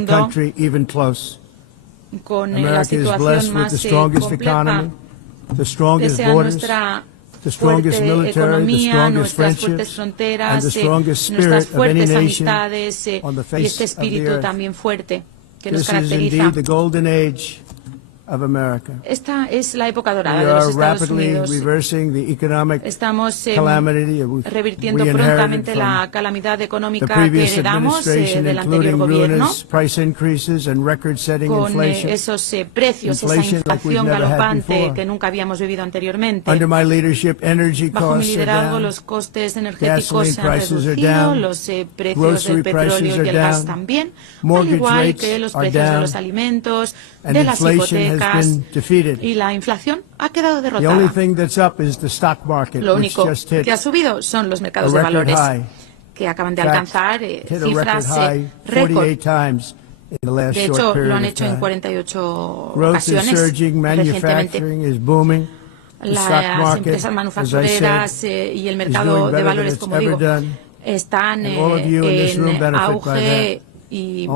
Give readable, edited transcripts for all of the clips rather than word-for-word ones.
mundo con la situación más compleja. Pese a nuestra fuerte economía, nuestras fuertes fronteras, nuestras fuertes amistades y este espíritu también fuerte que nos caracteriza. Esta es la época dorada de los Estados Unidos. Estamos revirtiendo prontamente la calamidad económica que heredamos del anterior gobierno, con esos precios, esa inflación galopante que nunca habíamos vivido anteriormente. Bajo mi liderazgo, los costes energéticos se han reducido, los precios del petróleo y el gas también, al igual que los precios de los alimentos, de las hipotecas, y la inflación ha quedado derrotada. Lo único que ha subido son los mercados de valores, que acaban de alcanzar cifras récord. De hecho, lo han hecho en 48 ocasiones recientemente. Las empresas manufactureras y el mercado de valores, como digo, están en auge y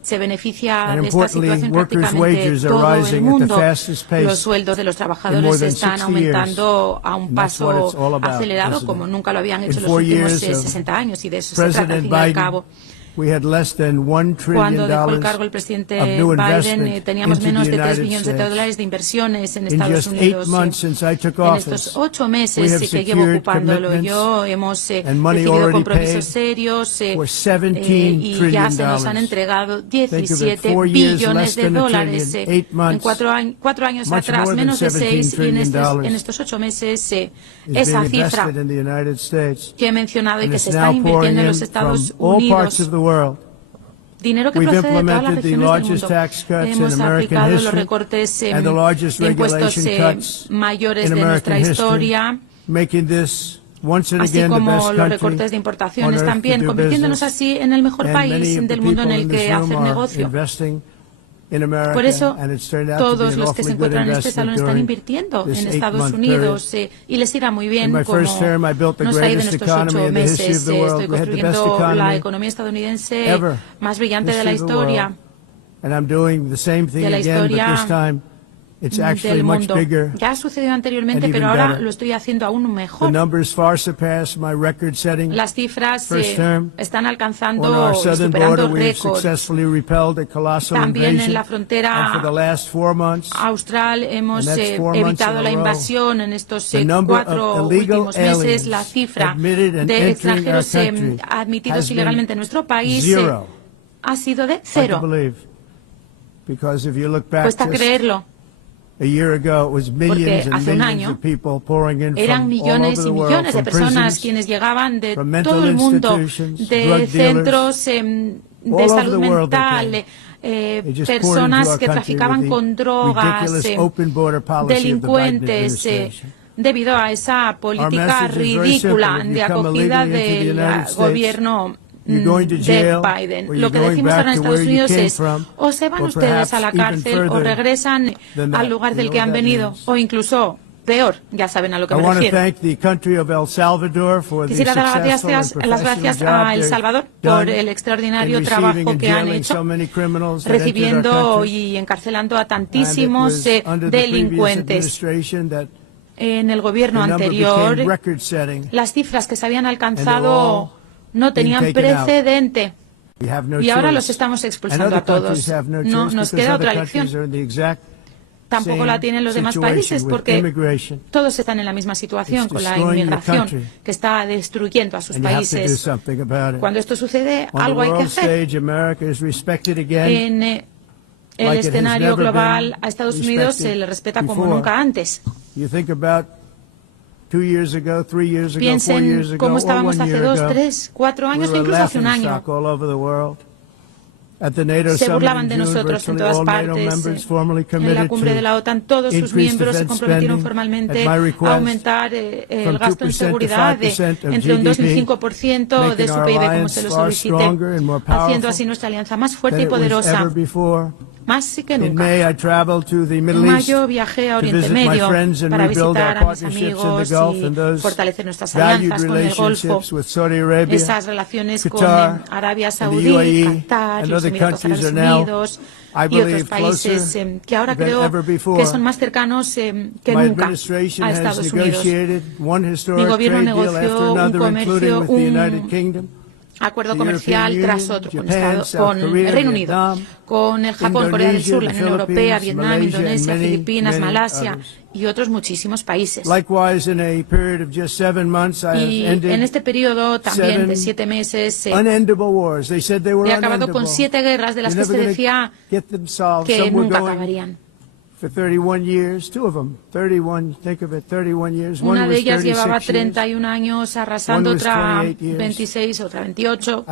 se beneficia de esta situación prácticamente todo el mundo. Los sueldos de los trabajadores están aumentando a un paso acelerado como nunca lo habían hecho en los últimos 60 años, y de eso se trata al fin y al cabo. Cuando dejó el cargo el presidente Biden, teníamos menos de $3 billones de inversiones en Estados Unidos. En estos 8 meses que llevo ocupándolo yo, hemos recibido compromisos serios y ya se nos han entregado $17 billones. En 4 años atrás, menos de 6, y en estos 8 meses, esa cifra que he mencionado y que se está invirtiendo en los Estados Unidos, dinero que procede de todas las regiones del mundo. Hemos aplicado los recortes de impuestos mayores de nuestra historia, así como los recortes de importaciones también, convirtiéndonos así en el mejor país del mundo en el que hacer negocio. Por eso, todos los que se encuentran en este salón están invirtiendo en Estados Unidos y les irá muy bien, como nos ha ido en estos 8 meses. Estoy construyendo la economía estadounidense más brillante de la historia, del mundo. Ya ha sucedido anteriormente, pero ahora lo estoy haciendo aún mejor. Las cifras están alcanzando, superando récords. También en la frontera austral hemos evitado la invasión. En estos 4 últimos meses, la cifra de extranjeros admitidos ilegalmente en nuestro país ha sido de 0. Cuesta creerlo. Porque hace un año eran millones y millones de personas quienes llegaban de todo el mundo, de centros de salud mental, personas que traficaban con drogas, delincuentes, debido a esa política ridícula de acogida del gobierno de Biden. Lo que decimos ahora en Estados Unidos es: o se van ustedes a la cárcel o regresan al lugar del que han venido, o incluso peor, ya saben a lo que me refiero. Quisiera dar las gracias a El Salvador por el extraordinario trabajo que han hecho, recibiendo y encarcelando a tantísimos delincuentes. En el gobierno anterior, las cifras que se habían alcanzado no tenían precedente, y ahora los estamos expulsando a todos. No nos queda otra lección. Tampoco la tienen los demás países, porque todos están en la misma situación con la inmigración, que está destruyendo a sus países. Cuando esto sucede, algo hay que hacer. En el escenario global, a Estados Unidos se le respeta como nunca antes. Piensen cómo estábamos hace 2, 3, 4 años o incluso hace un año. Se burlaban de nosotros en todas partes. En la cumbre de la OTAN, todos sus miembros se comprometieron formalmente a aumentar el gasto en seguridad entre un 2 y un 5% de su PIB, como se lo solicité, haciendo así nuestra alianza más fuerte y poderosa, más que nunca. En mayo viajé a Oriente Medio para visitar a mis amigos y fortalecer nuestras alianzas con el Golfo, esas relaciones con Arabia Saudí, Qatar, los Emiratos Árabes Unidos y otros países que ahora creo que son más cercanos que nunca a Estados Unidos. Mi gobierno negoció un acuerdo comercial tras otro con el Reino Unido, con el Japón, Corea del Sur, la Unión Europea, Vietnam, Indonesia, Filipinas, Malasia y otros muchísimos países. Y en este periodo también de 7 meses he acabado con 7 guerras de las que se decía que nunca acabarían. Una de ellas llevaba 31 años arrasando, otra 26, otra 28.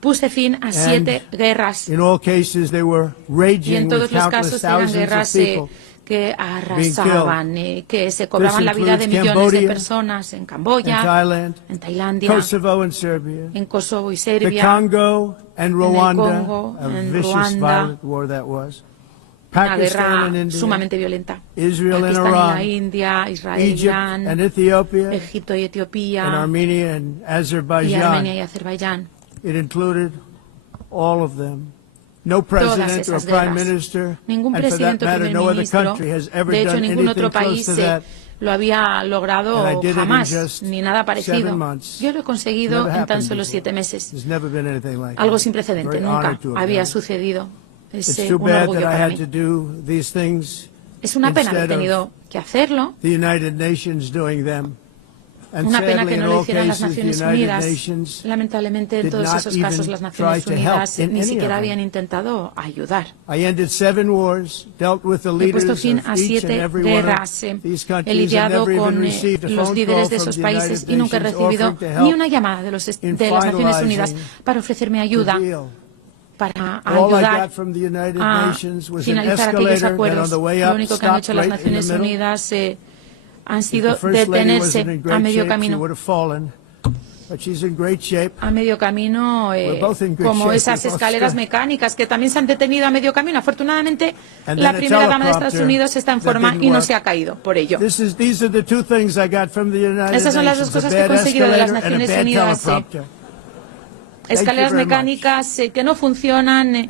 Puse fin a 7 guerras. Y en todos los casos eran guerras que arrasaban, que se cobraban la vida de millones de personas en Camboya, en Tailandia, en Kosovo y Serbia, en el Congo, en Ruanda. Una guerra sumamente violenta. Pakistán y la India, Israel, Irán, Egipto y Etiopía, y Armenia y Azerbaiyán. Todas esas guerras. Ningún presidente o primer ministro, de hecho ningún otro país lo había logrado jamás, ni nada parecido. Yo lo he conseguido en tan solo 7 meses. Algo sin precedente, nunca había sucedido. Es un orgullo para mí. Es una pena haber tenido que hacerlo. Una pena que no lo hicieran las Naciones Unidas. Lamentablemente, en todos esos casos, las Naciones Unidas ni siquiera habían intentado ayudar. He puesto fin a 7 guerras. He lidiado con los líderes de esos países y nunca he recibido ni una llamada de las Naciones Unidas para ofrecerme ayuda, para ayudar a finalizar aquellos acuerdos. Lo único que han hecho las Naciones Unidas han sido detenerse a medio camino. A medio camino, como esas escaleras mecánicas que también se han detenido a medio camino. Afortunadamente, la primera dama de Estados Unidos está en forma y no se ha caído por ello. Esas son las 2 cosas que he conseguido de las Naciones Unidas. Escaleras mecánicas que no funcionan y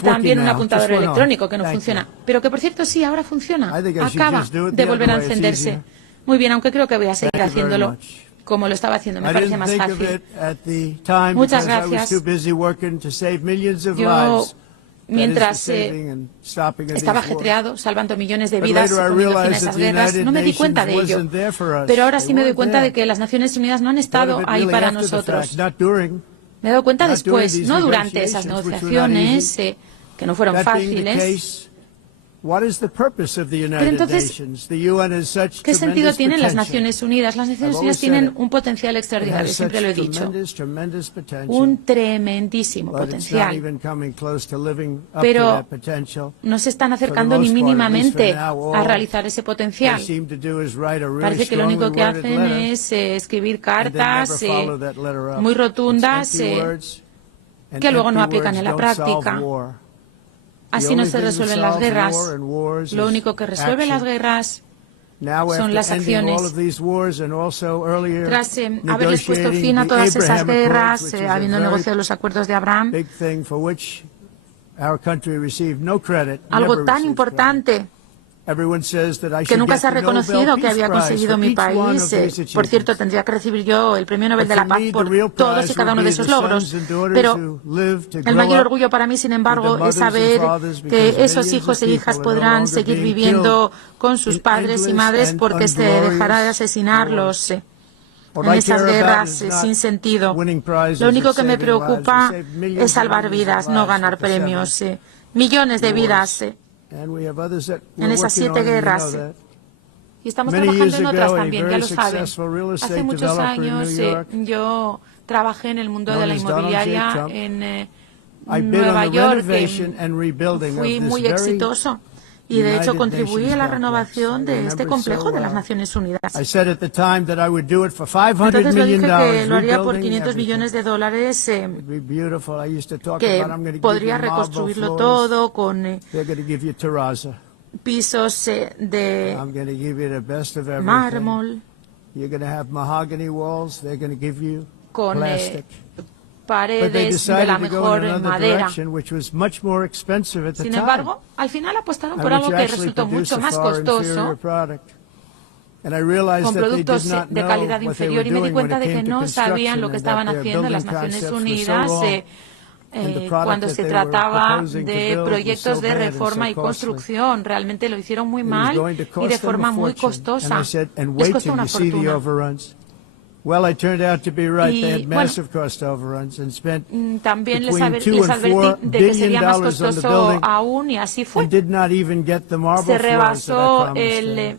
también un apuntador electrónico que no funciona. Pero que, por cierto, sí, ahora funciona. Acaba de volver a encenderse. Muy bien, aunque creo que voy a seguir haciéndolo como lo estaba haciendo. Me parece más fácil. Muchas gracias. Yo, mientras estaba ajetreado, salvando millones de vidas, poniendo fin a esas guerras, no me di cuenta de ello. Pero ahora sí me doy cuenta de que las Naciones Unidas no han estado ahí para nosotros. Me he dado cuenta después, no durante esas negociaciones, que no fueron fáciles. Pero entonces, ¿qué sentido tienen las Naciones Unidas? Las Naciones Unidas tienen un potencial extraordinario, siempre lo he dicho. Un tremendísimo potencial. Pero no se están acercando ni mínimamente a realizar ese potencial. Parece que lo único que hacen es escribir cartas muy rotundas que luego no aplican en la práctica. Así no se resuelven las guerras. Lo único que resuelve las guerras son las acciones. Tras haberles puesto fin a todas esas guerras, habiendo negociado los acuerdos de Abraham, algo tan importante que nunca se ha reconocido que había conseguido mi país. Por cierto, tendría que recibir yo el Premio Nobel de la Paz por todos y cada uno de esos logros. Pero el mayor orgullo para mí, sin embargo, es saber que esos hijos e hijas podrán seguir viviendo con sus padres y madres porque se dejará de asesinarlos en esas guerras sin sentido. Lo único que me preocupa es salvar vidas, no ganar premios. Millones de vidas en esas 7 guerras. Y estamos trabajando en otras también, ya lo saben. Hace muchos años yo trabajé en el mundo de la inmobiliaria en Nueva York. Fui muy exitoso y de hecho contribuí a la renovación de este complejo de las Naciones Unidas. Entonces lo dije que lo haría por $500 millones, que podría reconstruirlo todo con pisos de mármol, con paredes de la mejor madera. Sin embargo, al final apostaron por algo que resultó mucho más costoso, con productos de calidad inferior, y me di cuenta de que no sabían lo que estaban haciendo en las Naciones Unidas cuando se trataba de proyectos de reforma y construcción. Realmente lo hicieron muy mal y de forma muy costosa. Les costó una fortuna. Y también les advertí de que sería más costoso aún, y así fue. Se rebasó el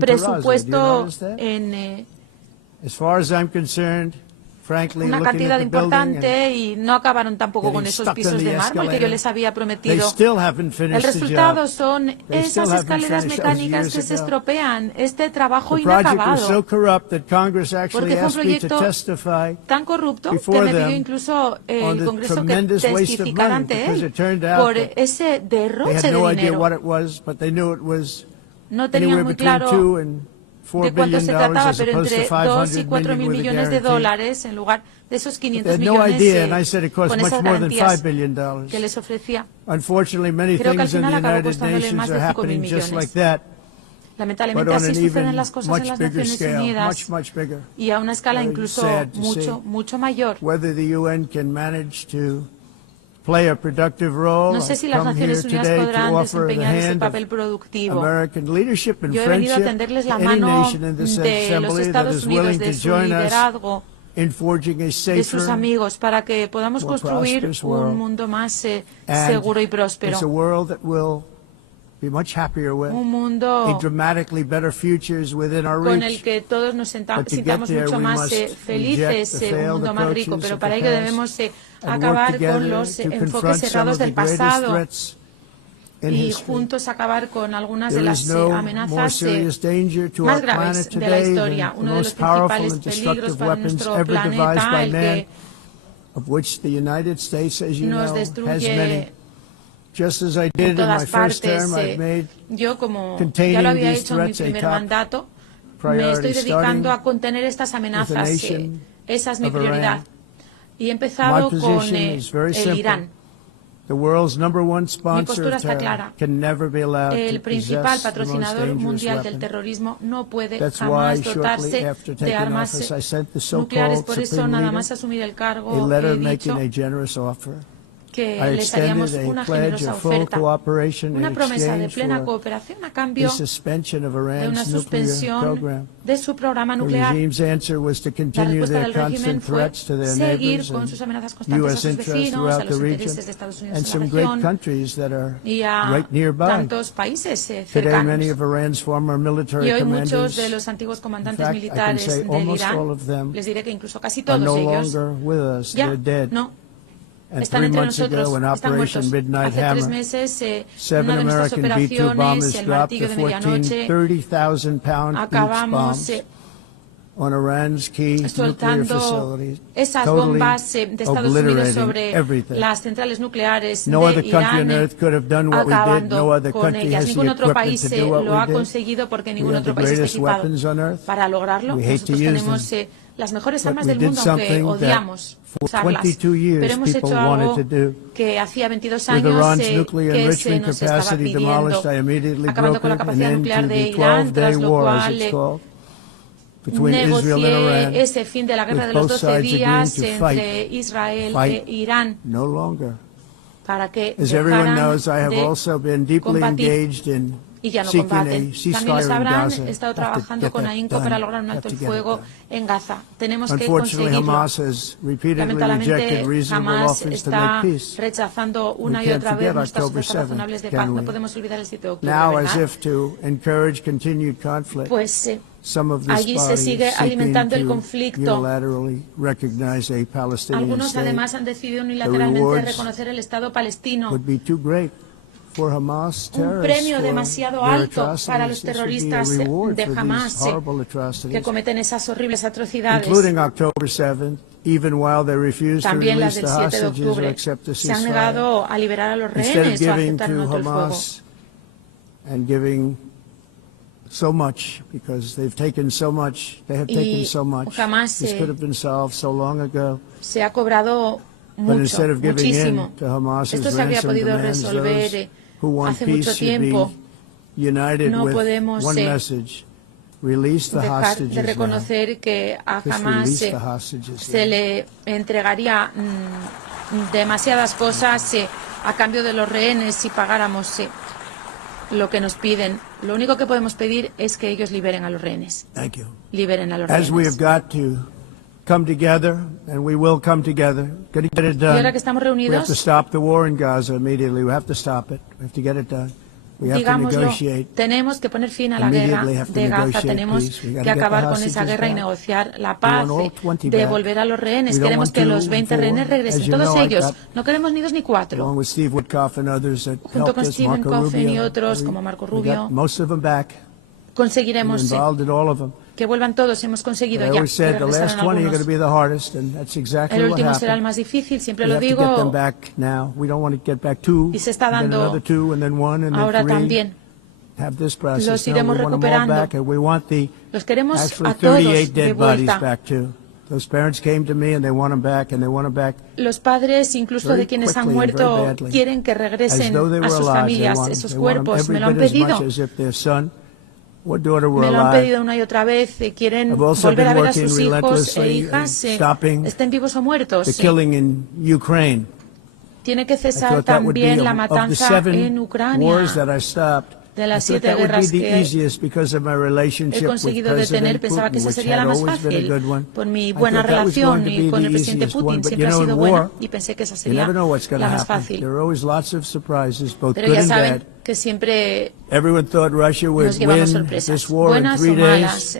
presupuesto en una cantidad importante, y no acabaron tampoco con esos pisos de mármol que yo les había prometido. El resultado son esas escaleras mecánicas que se estropean, este trabajo inacabado, porque fue un proyecto tan corrupto que me pidió incluso el Congreso que testificara ante él por ese derroche de dinero. No tenían muy claro de cuánto se trataba, pero entre 2 y 4 mil millones de dólares en lugar de esos 500 millones con esas garantías que les ofrecía. Creo que al final acabó costándole más de 5 mil millones. Lamentablemente así suceden las cosas en las Naciones Unidas, y a una escala incluso mucho mayor. No sé si las Naciones Unidas podrán desempeñar ese papel productivo. Yo he venido a tenderles la mano de los Estados Unidos, de su liderazgo, de sus amigos, para que podamos construir un mundo más seguro y próspero. Un mundo con el que todos nos sintamos mucho más felices, un mundo más rico, pero para ello debemos acabar con los enfoques cerrados del pasado y juntos acabar con algunas de las amenazas más graves de la historia. Uno de los principales peligros para nuestro planeta, el que nos destruye en todas partes. Yo, como ya lo había hecho en mi primer mandato, me estoy dedicando a contener estas amenazas. Esa es mi prioridad. Y he empezado con el Irán. Mi postura está clara. El principal patrocinador mundial del terrorismo no puede jamás dotarse de armas nucleares. Por eso, nada más asumir el cargo, he dicho que les haríamos una generosa oferta, una promesa de plena cooperación a cambio de una suspensión de su programa nuclear. La respuesta del régimen fue seguir con sus amenazas constantes a sus vecinos, a los intereses de Estados Unidos en la región y a tantos países cercanos. Y hoy muchos de los antiguos comandantes militares del Irán, les diré que incluso casi todos ellos, ya no están entre nosotros, están muertos. Hace 3 meses, en una de nuestras operaciones, el martillo de medianoche, acabamos soltando esas bombas de Estados Unidos sobre las centrales nucleares de Irán, acabando con ellas. Ningún otro país lo ha conseguido, porque ningún otro país está equipado para lograrlo. Nosotros tenemos las mejores armas del mundo, aunque odiamos usarlas. Pero hemos hecho algo que hacía 22 años que se nos estaba pidiendo, acabando con la capacidad nuclear de Irán, tras lo cual negocié ese fin de la guerra de los 12 días entre Israel e Irán para que dejaran de combatir y ya no combaten. También lo sabrán, he estado trabajando con AINCO para lograr un alto el fuego en Gaza. Tenemos que conseguirlo. Lamentablemente, Hamas está rechazando una y otra vez nuestras ofertas razonables de paz. No podemos olvidar el 7 de octubre, ¿verdad? Pues allí se sigue alimentando el conflicto. Algunos además han decidido unilateralmente reconocer el Estado palestino. un premio demasiado alto para los terroristas de Hamás que cometen esas horribles atrocidades. También las del 7 de octubre. Se han negado a liberar a los rehenes o a aceptar un alto el fuego. So much because they've taken so much. They have taken so much. This could have been solved so long ago. Se ha cobrado mucho, muchísimo. Esto se había podido resolver hace mucho tiempo. No podemos dejar de reconocer que a Hamás se le entregaría demasiadas cosas a cambio de los rehenes si pagáramos lo que nos piden. Lo único que podemos pedir es que ellos liberen a los rehenes. Liberen a los rehenes. Y ahora que estamos reunidos, digámoslo, tenemos que poner fin a la guerra de Gaza, tenemos que acabar con esa guerra y negociar la paz, devolver a los rehenes. Queremos que los 20 rehenes regresen, todos ellos. No queremos ni 2 ni 4. Junto con Stephen Coffin y otros, como Marco Rubio, conseguiremos que vuelvan todos. Hemos conseguido ya que regresaran algunos. El último será el más difícil, siempre lo digo, y se está dando ahora también. Los iremos recuperando. Los queremos a todos de vuelta. Los padres, incluso de quienes han muerto, quieren que regresen a sus familias, esos cuerpos. Me lo han pedido. Me lo han pedido una y otra vez. Quieren volver a ver a sus hijos e hijas, estén vivos o muertos. Tiene que cesar también la matanza en Ucrania. De las 7 guerras que he conseguido detener, pensaba que esa sería la más fácil. Por mi buena relación con el presidente Putin, siempre ha sido buena, y pensé que esa sería la más fácil. Pero ya saben que siempre nos llevamos sorpresas, buenas o malas.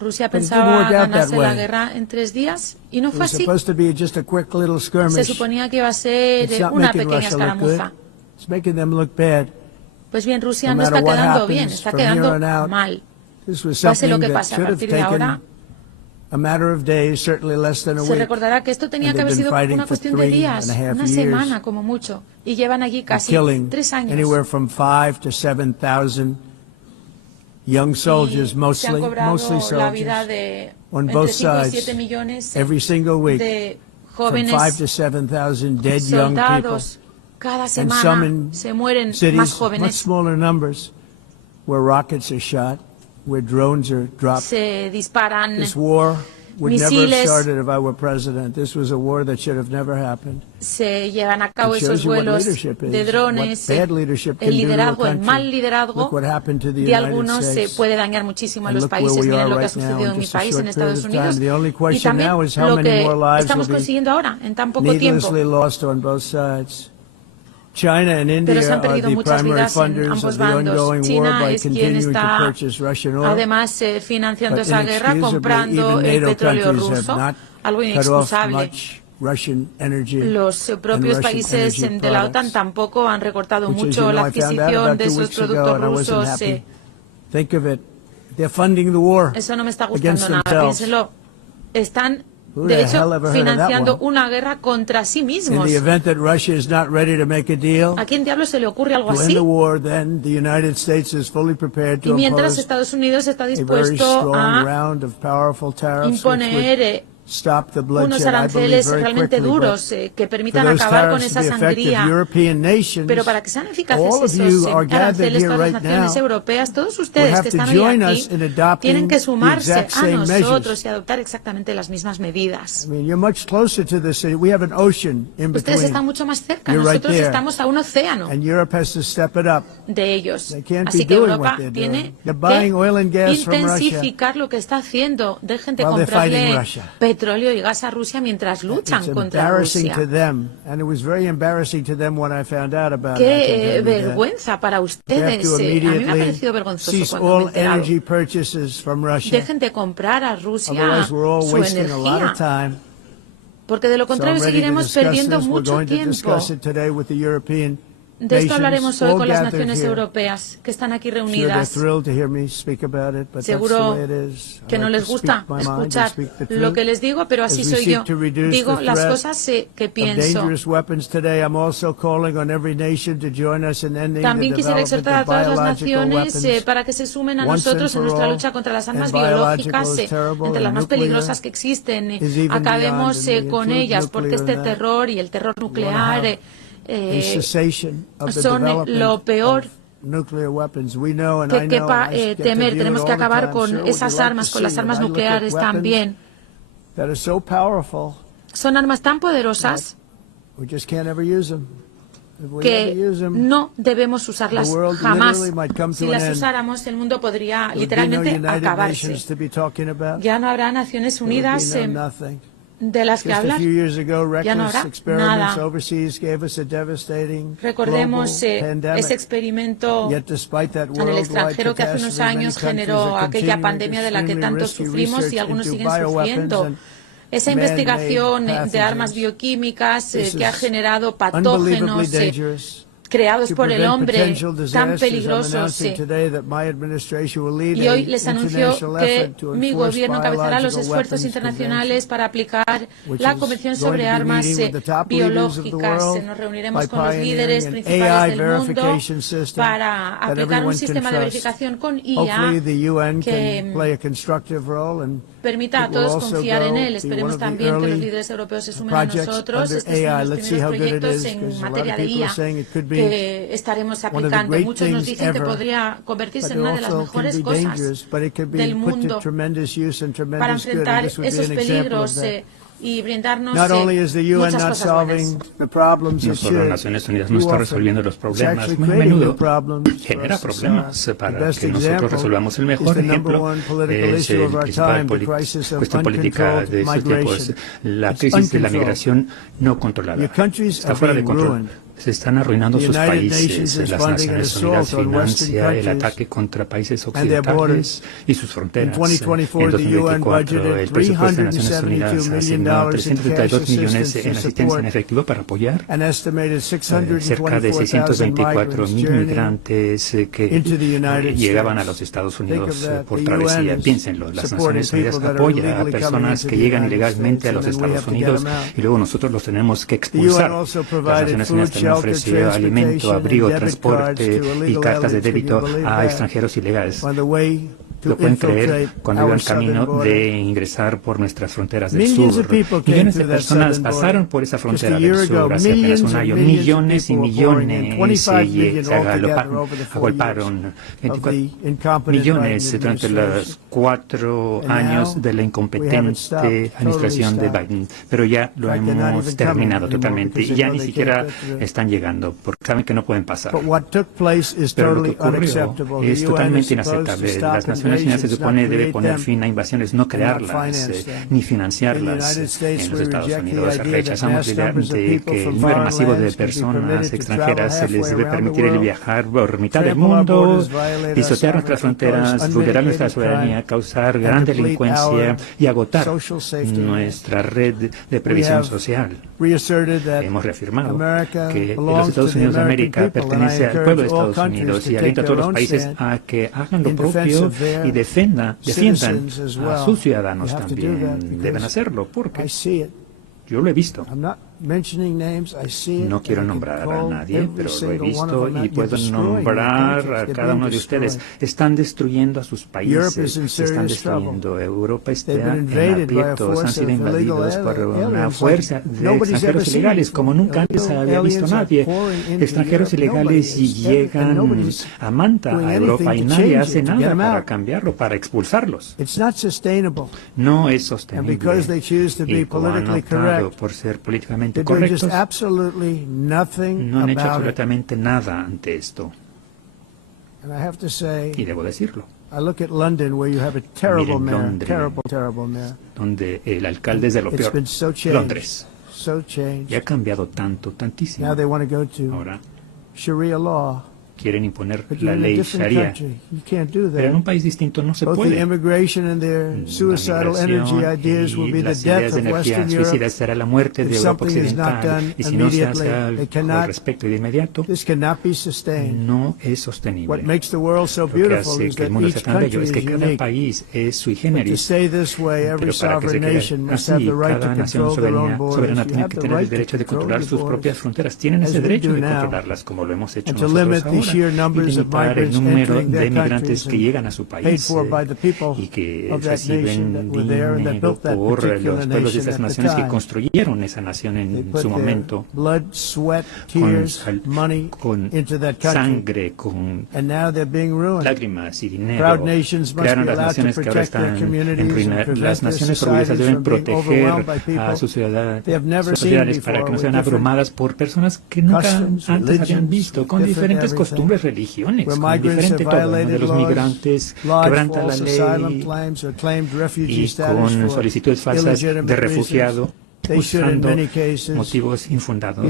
Rusia pensaba ganarse la guerra en 3 días y no fue así. Se suponía que iba a ser una pequeña escaramuza. Pues bien, Rusia no está quedando bien, está quedando mal. Pase lo que pase a partir de ahora, se recordará que esto tenía que haber sido una cuestión de días, una semana como mucho, y llevan allí casi 3 años. Y se han cobrado la vida de entre 5 y 7 millones de jóvenes soldados. Cada semana se mueren más jóvenes. Se disparan misiles. Se llevan a cabo esos vuelos de drones. El liderazgo, el mal liderazgo de algunos se puede dañar muchísimo a los países. Miren lo que ha sucedido en mi país, en Estados Unidos. Y también lo que estamos consiguiendo ahora, en tan poco tiempo. Pero se han perdido muchas vidas en ambos bandos. China es quien está, además, financiando esa guerra, comprando el petróleo ruso, algo inexcusable. Los propios países de la OTAN tampoco han recortado mucho la adquisición de esos productos rusos. Eso no me está gustando nada, piénselo. Están, de hecho, financiando una guerra contra sí mismos. ¿A quién diablos se le ocurre algo así? Y mientras Estados Unidos está dispuesto a imponer unos aranceles realmente duros que permitan acabar con esa sangría. Pero para que sean eficaces esos aranceles, todas las naciones europeas, todos ustedes que están hoy aquí, tienen que sumarse a nosotros y adoptar exactamente las mismas medidas. Ustedes están mucho más cerca, nosotros estamos a un océano de ellos. Así que Europa tiene que intensificar lo que está haciendo. Dejen de comprarle petróleo y gas a Rusia mientras luchan contra Rusia. Qué vergüenza para ustedes. A mí me ha parecido vergonzoso cuando me he enterado. Dejen de comprar a Rusia su energía, porque de lo contrario seguiremos perdiendo mucho tiempo. De esto hablaremos hoy con las naciones europeas que están aquí reunidas. Seguro que no les gusta escuchar lo que les digo, pero así soy yo. Digo las cosas que pienso. También quisiera exhortar a todas las naciones para que se sumen a nosotros en nuestra lucha contra las armas biológicas, entre las más peligrosas que existen. Acabemos con ellas, porque este terror y el terror nuclear son lo peor que quepa temer. Tenemos que acabar con esas armas, con las armas nucleares también. Son armas tan poderosas que no debemos usarlas jamás. Si las usáramos, el mundo podría literalmente acabarse. Ya no habrá Naciones Unidas de las que hablar, ya no habrá nada. Recordemos ese experimento en el extranjero que hace unos años generó aquella pandemia de la que tanto sufrimos y algunos siguen sufriendo. Esa investigación de armas bioquímicas que ha generado patógenos creados por el hombre tan peligrosos. Y hoy les anuncio que mi gobierno encabezará los esfuerzos internacionales para aplicar la Convención sobre Armas Biológicas. Nos reuniremos con los líderes principales del mundo para aplicar un sistema de verificación con IA que permita a todos confiar en él. Esperemos también que los líderes europeos se sumen a nosotros. Este es uno de los primeros proyectos en materia de IA que estaremos aplicando. Muchos nos dicen que podría convertirse en una de las mejores cosas del mundo para enfrentar esos peligros y brindarnos muchas cosas buenas. No solo las Naciones Unidas no está resolviendo los problemas, muy a menudo genera problemas para que nosotros resolvamos. El mejor ejemplo es la principal cuestión política de estos tiempos, la crisis de la migración no controlada. Está fuera de control. Se están arruinando sus países. Las Naciones Unidas financia el ataque contra países occidentales y sus fronteras. En 2024, el presupuesto de Naciones Unidas asignó 332 millones en asistencia en efectivo para apoyar cerca de 624.000 migrantes que llegaban a los Estados Unidos por travesía. Piénsenlo, las Naciones Unidas apoyan a personas que llegan ilegalmente a los Estados Unidos y luego nosotros los tenemos que expulsar. Las Naciones Unidas también ofreció alimento, abrigo, transporte y cartas de débito a extranjeros ilegales. Lo pueden creer cuando iban camino de ingresar por nuestras fronteras del sur. Millones de personas pasaron por esa frontera del sur hace apenas un año. Millones y millones se agolparon. 24 millones durante los 4 años de la incompetente administración de Biden. Pero ya lo hemos terminado totalmente. Y ya ni siquiera están llegando porque saben que no pueden pasar. Pero lo que ocurrió es totalmente inaceptable. Las Naciones Unidas se supone debe poner fin a invasiones, no crearlas ni financiarlas en los Estados Unidos. Rechazamos la idea de que el número masivo de personas extranjeras se les debe permitir el viajar por mitad del mundo, pisotear nuestras fronteras, vulnerar nuestra soberanía, causar gran delincuencia y agotar nuestra red de previsión social. Hemos reafirmado que los Estados Unidos de América pertenece al pueblo de Estados Unidos y alienta a todos los países a que hagan lo propio y defiendan a sus ciudadanos también. Deben hacerlo porque yo lo he visto. No quiero nombrar a nadie, pero lo he visto y puedo nombrar a cada uno de ustedes. Están destruyendo a sus países, están destruyendo. Europa está en aprietos, han sido invadidos por una fuerza de extranjeros ilegales, como nunca antes había visto nadie. Extranjeros ilegales llegan a Manta, a Europa, y nadie hace nada para cambiarlo, para expulsarlos. No es sostenible. Y como han optado por ser políticamente correctos, no han hecho absolutamente nada ante esto. Y debo decirlo. Miren Londres, donde el alcalde es de lo peor. Londres. Y ha cambiado tanto, tantísimo. Ahora quieren imponer la ley Sharia. Pero en un país distinto no se puede. La migración y las ideas de energía suicida será la muerte de Europa Occidental, y si no se hace algo al respecto y de inmediato, no es sostenible. Lo que hace que el mundo sea tan bello es que cada país es sui generis, pero para que se quede así, cada nación soberana tiene que tener el derecho de controlar sus propias fronteras. Tienen ese derecho de controlarlas, como lo hemos hecho nosotros ahora, y limitar el número de migrantes que llegan a su país y que reciben dinero por los pueblos de esas naciones que construyeron esa nación en su momento, con sangre, con lágrimas y dinero. Crearon las naciones que ahora están en ruina. Las naciones orgullosas deben proteger a sus sociedades para que no sean abrumadas por personas que nunca antes habían visto, con diferentes costumbres, religiones, con diferente todo, de los migrantes quebrantan la ley y con solicitudes falsas de refugiado, usando motivos infundados.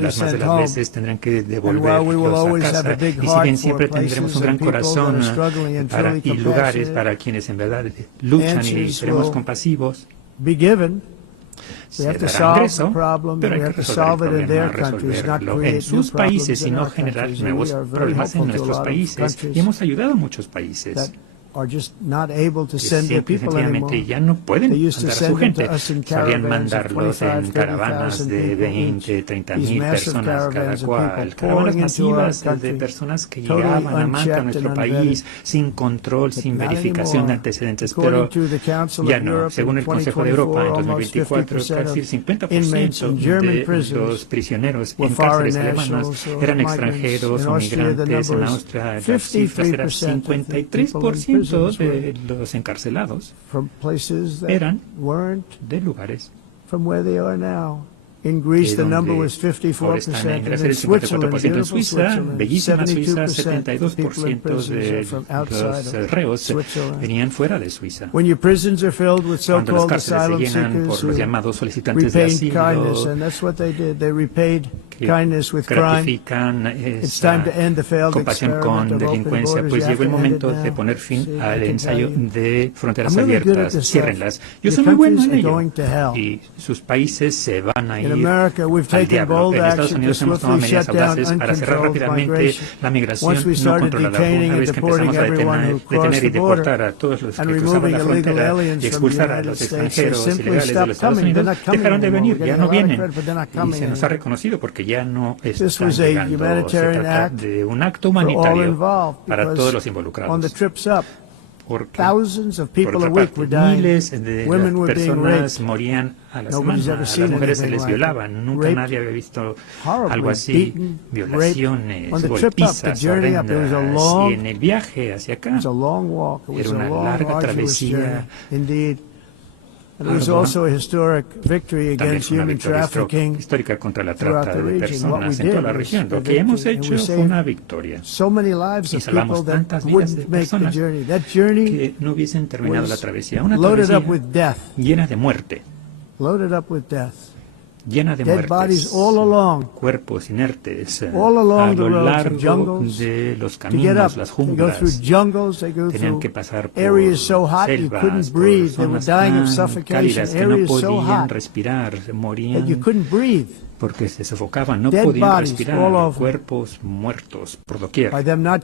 Las más de las veces tendrán que devolverlos a casa. Y si bien siempre tendremos un gran corazón y lugares para quienes en verdad luchan y seremos compasivos, se dará ingreso, pero hay que resolver el problema, resolverlo en sus países y no generar nuevos problemas en nuestros países. Y hemos ayudado a muchos países que sencillamente ya no pueden mandar a su gente. Solían mandarlos en caravanas de 20, 30 mil personas cada cual, caravanas masivas de personas que llegaban a Manta, a nuestro país, sin control, sin verificación de antecedentes, pero ya no. Según el Consejo de Europa, en 2024, casi el 50% de los prisioneros en cárceles alemanas eran extranjeros o migrantes. En Austria la cifra era 53%. De los encarcelados eran de lugares In Greece, the number was 54%, and in Switzerland, en Suiza, bellísima Suiza, 72% de los reos venían fuera de Suiza. When your prisons are filled with so-called asylum seekers who repaid kindness, and that's what they did. They repaid kindness with crime. It's time to end the failed experiment of open borders. Pues llegó el momento de poner fin al ensayo de fronteras abiertas. Ciérrenlas. Yo soy muy bueno en ello. Y sus países se van a ir al diablo. En Estados Unidos hemos tomado medidas audaces para cerrar rápidamente la migración no controlada. Una vez que empezamos a detener y deportar a todos los que cruzaban la frontera y expulsar a los extranjeros ilegales de los Estados Unidos, dejaron de venir, ya no vienen. Y se nos ha reconocido porque ya no están llegando. Se trata de un acto humanitario para todos los involucrados. Porque por otra parte, miles de personas morían a la semana, a las mujeres se les violaban, nunca nadie había visto algo así, violaciones, golpizas horrendas, y en el viaje hacia acá era una larga travesía. It was also a historic victory against human trafficking histórica contra la trata de personas en toda la región. Lo que hemos hecho fue una victoria. Y salvamos tantas vidas de personas que no hubiesen terminado la travesía. Una travesía llena de muerte. Llena de muertes, cuerpos inertes a lo largo de los caminos, las junglas. Tenían que pasar por selvas, por zonas tan cálidas que no podían respirar, morían porque se sofocaban, no podían respirar, cuerpos muertos por doquier. Cuando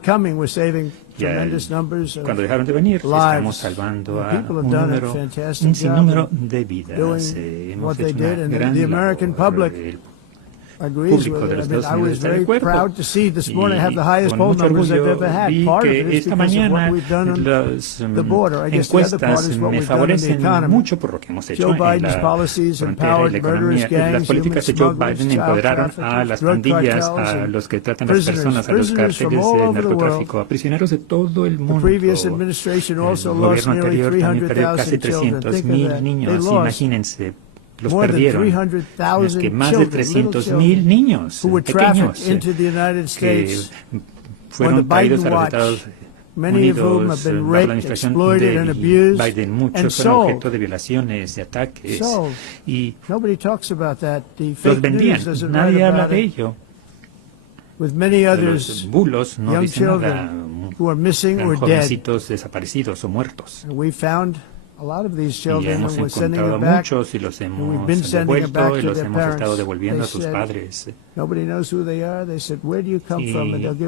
dejaron de venir, estamos salvando a un sinnúmero de vidas. Hemos hecho una gran labor. El público de los Estados Unidos está de acuerdo. Y con mucho orgullo vi que esta mañana las encuestas me favorecen mucho por lo que hemos hecho en la frontera y la economía. Las políticas de Joe Biden empoderaron a las pandillas, a los que tratan a las personas, a los cárteles de narcotráfico, a prisioneros de todo el mundo. El gobierno anterior también perdió casi 300,000 niños, imagínense. Los perdieron, es que más de 300,000 niños pequeños que fueron traídos a los Estados Unidos bajo la administración de Biden. Muchos fueron objeto de violaciones, de ataques, y los vendían. Nadie habla de ello. Los bulos no dicen nada. Eran jovencitos desaparecidos o muertos. Y hemos encontrado muchos y los hemos devuelto y los hemos estado devolviendo a sus padres. Y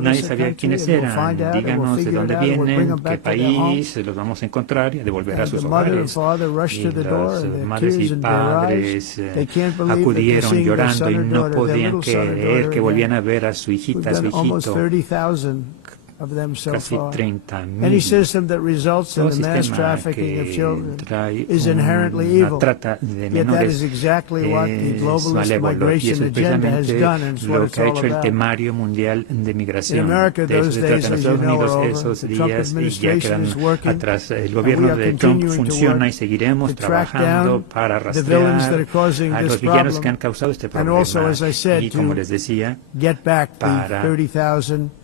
nadie sabía quiénes eran. Díganos de dónde vienen, qué país, los vamos a encontrar y a devolver a sus hogares. Y las madres y padres acudieron llorando y no podían creer que volvían a ver a su hijita, a su hijito. Casi 30,000. Todo sistema que trae una trata de menores es malévolo, y eso es precisamente lo que ha hecho el temario mundial de migración. De eso se trata en los Estados Unidos esos días y ya quedan atrás. El gobierno de Trump funciona y seguiremos trabajando para rastrear a los villanos que han causado este problema. Y como les decía, para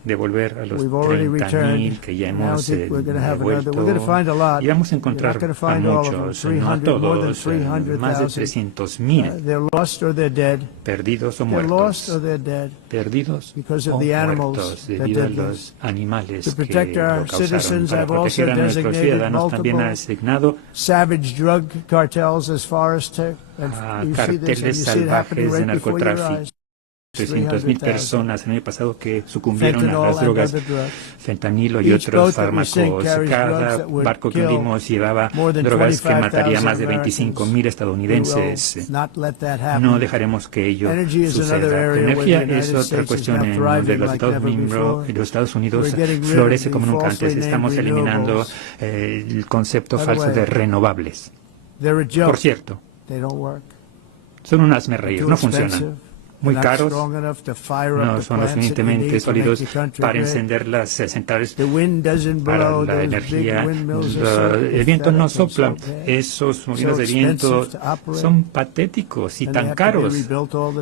devolver a los 30,000 que ya hemos devuelto, y vamos a encontrar a muchos, no a todos, más de 300,000 perdidos o muertos, perdidos o muertos debido a los animales que lo causaron. Para proteger a nuestros ciudadanos también ha asignado a carteles salvajes de narcotráfico. 300,000 personas el año pasado que sucumbieron a las drogas, fentanilo y otros fármacos. Cada barco que hundimos llevaba drogas que mataría a más de 25,000 estadounidenses. No dejaremos que ello suceda. La energía es otra cuestión en donde los Estados miembros y los Estados Unidos florece como nunca antes. Estamos eliminando el concepto falso de renovables. Por cierto, son un hazmerreír, no funcionan. Muy caros, no son lo suficientemente sólidos para encender las centrales para la energía. El viento no sopla. Esos molinos de viento son patéticos y tan caros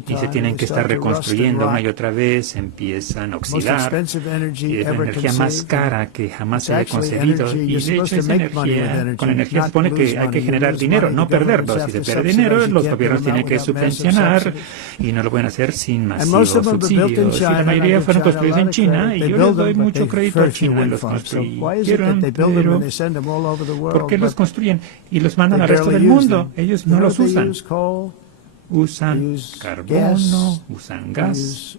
y se tienen que estar reconstruyendo una y otra vez, empiezan a oxidar. Y es la energía más cara que jamás se ha concebido. Y de hecho esa energía, con la energía se supone que hay que generar dinero, no perderlo. Si se pierde dinero, los gobiernos tienen que subvencionar y no lo pueden hacer sin masivos subsidios. Y la mayoría fueron construidos en China, y yo les doy mucho crédito a China. Los construyeron, pero ¿por qué los construyen y los mandan al resto del mundo? Ellos no los usan. Usan carbono, usan gas,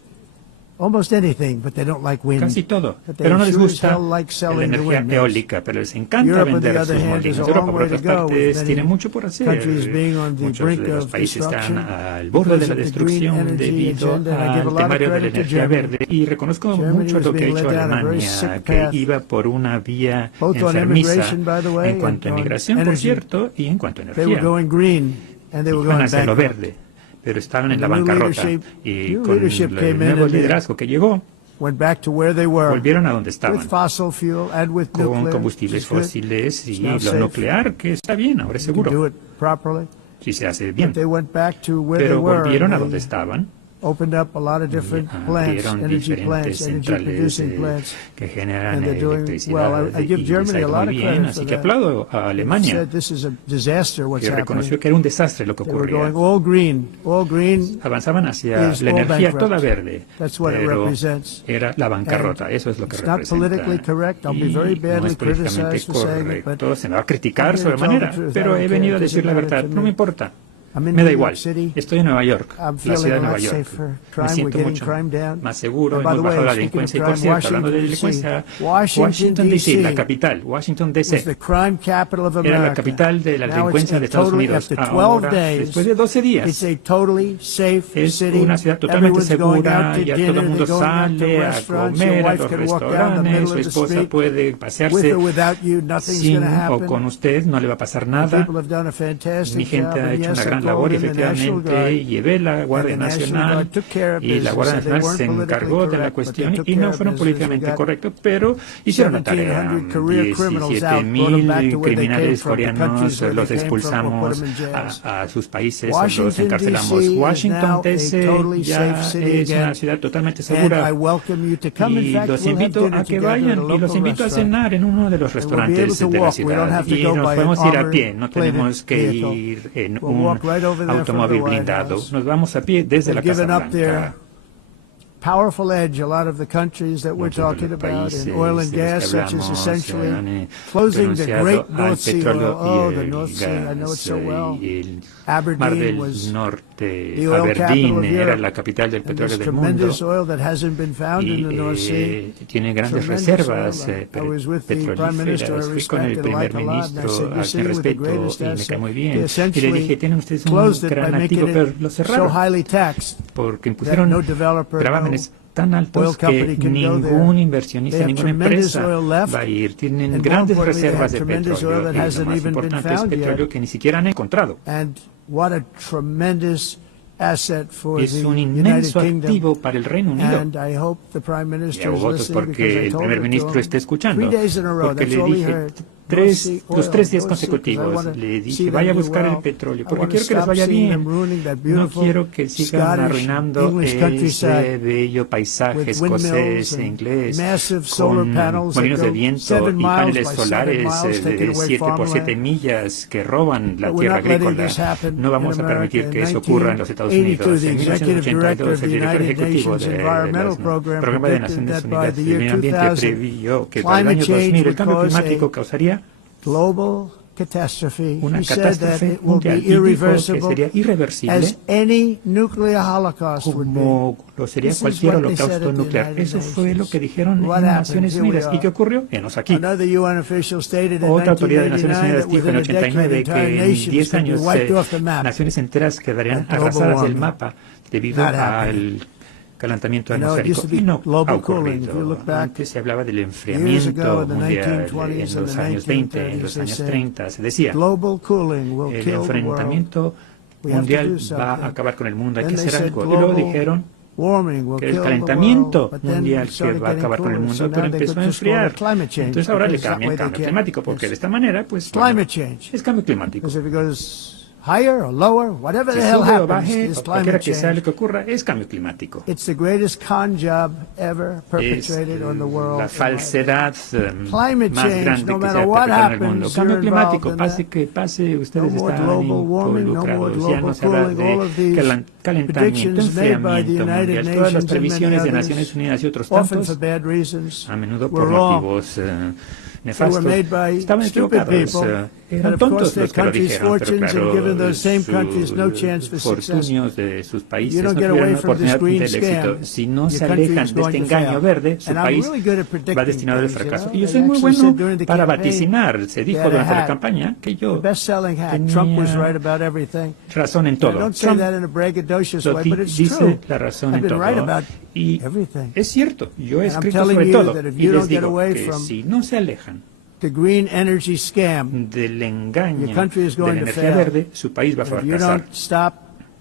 casi todo, pero no les gusta la energía eólica, pero les encanta vender sus molinos. Europa, por otras partes, tiene mucho por hacer. Muchos de los países están al borde de la destrucción debido al temario de la energía verde, y reconozco mucho lo que ha hecho Alemania, que iba por una vía enfermiza en cuanto a migración, por cierto, y en cuanto a energía. Iban a hacerlo verde, pero estaban en la bancarrota, y con el nuevo liderazgo que llegó, volvieron a donde estaban, con combustibles fósiles y lo nuclear, que está bien, ahora es seguro, si se hace bien, pero volvieron a donde estaban. Abrieron diferentes centrales que generan electricidad, y les ha ido muy bien, así que aplaudo a Alemania, que reconoció que era un desastre lo que ocurría. Avanzaban hacia la energía toda verde, pero era la bancarrota, eso es lo que representa. Y no es políticamente correcto, se me va a criticar sobremanera, pero he venido a decir la verdad, no me importa. Me da igual. Estoy en Nueva York, la ciudad de Nueva York. Me siento mucho más seguro, hemos bajado la delincuencia. Y por cierto, hablando de delincuencia, Washington D.C., la capital, Washington D.C., era la capital de la delincuencia de Estados Unidos. Ahora, después de 12 días, es una ciudad totalmente segura, ya todo el mundo sale a comer a los restaurantes, su esposa puede pasearse sin o con usted, no le va a pasar nada. Mi gente ha hecho una gran labor, y efectivamente llevé la Guardia Nacional, y la Guardia Nacional se encargó de la cuestión, y no fueron políticamente correctos, pero hicieron la tarea. 17,000 criminales coreanos los expulsamos a sus países, los encarcelamos. Washington D.C. ya es una ciudad totalmente segura, y los invito a que vayan, y los invito a cenar en uno de los restaurantes de la ciudad, y nos podemos ir a pie, no tenemos que ir en un automóvil blindado, nos vamos a pie desde la Casa Blanca. powerful edge a lot of the countries that we're talking about in oil and gas, such as essentially closing the great North Sea oil. Oh, the North Sea, I know it so well. Aberdeen was the oil capital of era Europe, la capital del and petróleo there's del mundo. tremendous oil that hasn't been found in the North Sea. Tiene grandes Tremendous reservas oil. I was with the Prime Minister, I petrolíferas. Fui con el respect and primer like a lot, and I ministro, said, a you're quien sitting with the respeto greatest y me asset. cae muy They bien. Y le essentially dije, tienen ustedes closed un it by gran activo, making pero it lo so cerraron highly taxed porque that impusieron no developer, gravámenes tan oil altos company que can go there. ningún inversionista, They have ninguna tremendous empresa oil left, va a ir. Tienen and grandes more importantly, they reservas have de tremendous oil petróleo that y lo hasn't más even been importante es found petróleo yet. que ni siquiera han encontrado. And what a tremendous asset for Es the un United inmenso Kingdom. activo para el Reino Unido. And I hope the Prime Y Minister hago is votos listening because porque I el told primer her to ministro him esté escuchando, 3 days in a row. porque That's le all he dije heard. los 3 días consecutivos, le dije vaya a buscar el petróleo, porque quiero que les vaya bien. No quiero que sigan arruinando ese bello paisaje escocés e inglés con molinos de viento y paneles solares de 7 por 7 millas que roban la tierra agrícola. No vamos a permitir que eso ocurra en los Estados Unidos. En 1982, el director ejecutivo del Programa de Naciones Unidas de Medio Ambiente previó que para el año 2000 el cambio climático causaría global catastrophe. una He said that catástrofe it will be mundial y dijo que irreversible sería irreversible as any nuclear holocaust would be. como lo sería This is cualquier what they said holocausto at the nuclear. United Eso fue lo Nations. que dijeron What en happened? Naciones Here we Unidas. are. ¿Y qué ocurrió? Enos aquí. Another UN official stated in Otra autoridad de Naciones 1989 Unidas that dijo en within a decade 89 entire que en nations 10 could be años wiped off the map. naciones enteras quedarían Global arrasadas del warming. mapa debido Not al calentamiento You know, it used atmosférico. to be Y no ha global cooling. If you ocurrido. look back Antes se hablaba del years enfriamiento ago in the mundial 1920s en and los the años 20, en los 1930s, they años said 30. Se decía, global cooling will el kill the world. enfrentamiento We have to mundial do va a something. acabar con el mundo. Hay Then que they hacer said algo. Y luego global dijeron warming will que kill el the calentamiento world, but then mundial it que started va a getting acabar con el cooler, mundo, so pero now they empezó a could just call it enfriar. climate change, Entonces ahora le because that way cambian they cambio can't- climático, porque de it's esta manera, pues, climate bueno, change. es cambio climático. Because if it goes higher or lower, whatever Si the hell sube o happens, baje, is o cualquiera climate que sea lo change. que ocurra, es cambio climático. It's the greatest con job ever Es perpetrated on the world. la falsedad Climate más change, grande no que se matter ha what perpetrado en el mundo. happens, Cambio you're climático, involved in pase that. que pase, ustedes No more están global warming, no more involucrados. Ya global no se habla cooling, all of de these calentamiento, predictions made by the enfriamiento United mundial. Todas las Nations and previsiones many de others, Naciones Unidas y otros often tantos, for bad reasons, a menudo were por wrong. motivos They nefastos, were made by estaban stupid equivocados. people, Eran but of course tontos their los que lo country's dijeron, pero fortunes and given claro, those same countries no chance for sus success. fortunios de sus países You no don't get tuvieron away la from this oportunidad green del éxito. scam. Si no Your se country alejan is de going este to engaño fail. verde, su And I'm país really good at predicting va destinado al things, you fracaso. know. Y yo They soy muy actually said bueno during the para campaign, vaticinar. Se dijo they had a durante la hat, campaña que the yo best-selling hat. tenía Trump was right about everything. razón en I todo. don't say Trump that in a braggadocious lo way, but it's dice true. la razón I've en been right todo. about Y everything. es cierto, yo he And I'm escrito telling sobre you todo. that if Y you les don't get digo away que from si no se alejan the green energy scam, del engaño your country is de going la to energía fail. verde, su país va a if you fracasar. don't stop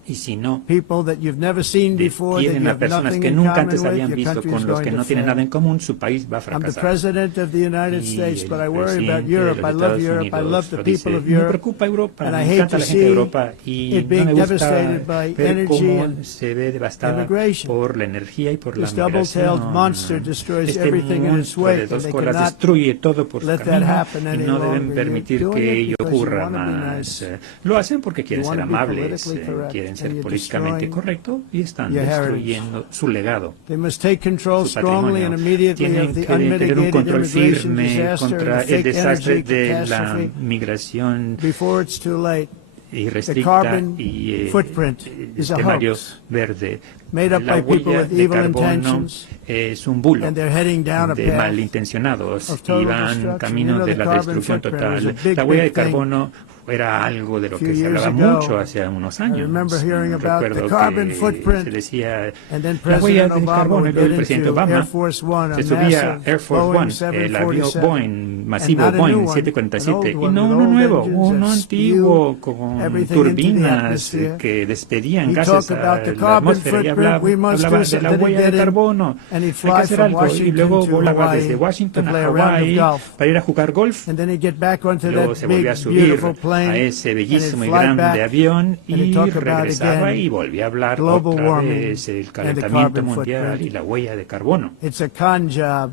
Y si no, people that you've never seen before, that you detienen a have personas nothing que in nunca common antes with, habían your visto country con is los going que to no tienen nada fail. en común, su país va a I'm the fracasar. president of the United Y States, el but I worry about presidente de Europe. los I love Estados Europe. I Unidos love the lo people dice. of Me Europe. preocupa Europa, And I me hate encanta to la gente de see Europa y it no being me gusta devastated by ver energy cómo and se ve devastada immigration. por la energía y por la This double-tailed monster migración. destroys Este everything in its monstruo wake, de and dos they colas cannot destruye todo por su let that camino happen y any no deben longer. permitir You're doing que it ello because you ocurra wanna be más. nice. Lo hacen porque quieren You ser wanna be amables, politically correct, quieren and ser you're políticamente destroying correctos y están your heritage. destruyendo su legado. They must take control Su strongly and patrimonio. immediately Tienen of the que tener un unmitigated control immigration firme disaster contra and the el fake desastre energy de la catastrophe migración before it's too late. y The restricta carbon y footprint el is a temario hoax verde. made up La by people huella with de evil carbono intentions, es un bulo and they're heading down a de path malintencionados of y total van destruction. camino You know, de the la carbon destrucción footprint total. was a big, La huella de big thing. carbono era algo de lo Few que se years hablaba ago, mucho hace unos I años. remember hearing about Recuerdo the carbon que footprint, se decía and then la huella President de Obama carbono y would luego el get presidente into Air Obama Force One, a se subía a massive Air Force Boeing One, el avión 747, Boeing masivo and not a new Boeing one, 747 an y old one no with uno old nuevo, engines uno that antiguo spew con everything into the turbinas atmosphere. que despedían He gases talked a about the la carbon atmósfera y footprint. We must hablaba do de something. la Then he'd huella de get in carbono. and he'd Hay que fly hacer from algo y Washington luego to volaba Hawaii desde Washington to a play a round of Hawái golf. para ir a jugar golf. And then he'd get back onto Luego that se volvía a big, subir beautiful plane, a ese and bellísimo y he'd fly grande back, avión and he'd y talk about regresaba again y volvía a hablar global otra warming vez el and the calentamiento carbon mundial footprint. y la huella de carbono. It's a con job